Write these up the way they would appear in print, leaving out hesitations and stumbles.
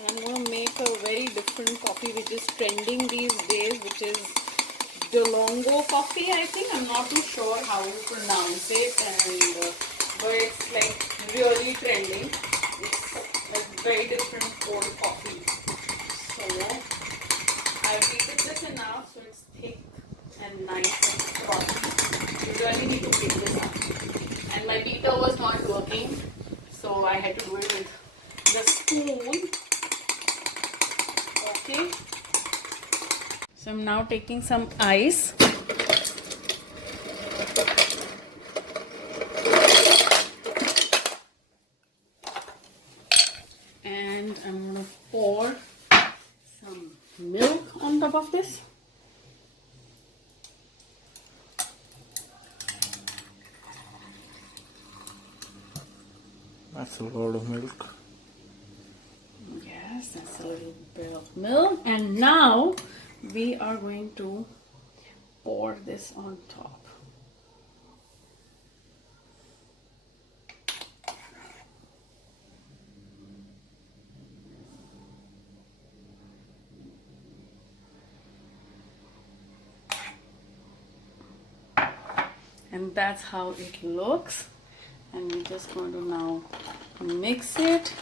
And I'm going to make a very different coffee which is trending these days, which is Dalgona coffee, I think. I'm not too sure how to pronounce it, and but it's like really trending. It's like very different cold coffee. So I've heated this enough so it's thick and nice and frothy. You really need to beat this up. And my beater was not working, so I had to do it with the spoon. Okay. So I'm now taking some ice. And I'm going to pour some milk on top of this. That's a lot of milk. Yes, that's a little bit of milk. And now we are going to pour this on top. And that's how it looks. And we're just going to now mix it.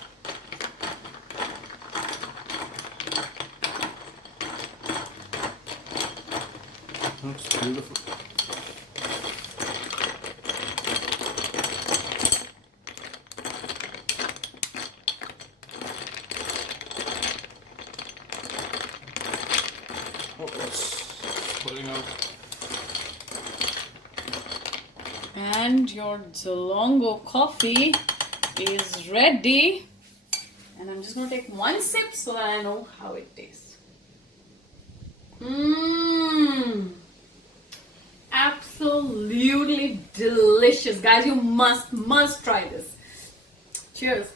That's beautiful. Oh, it's pulling out. And your Dalgona coffee is ready. And I'm just going to take one sip so that I know how it tastes. Mmm. Absolutely delicious. Guys, you must try this. Cheers.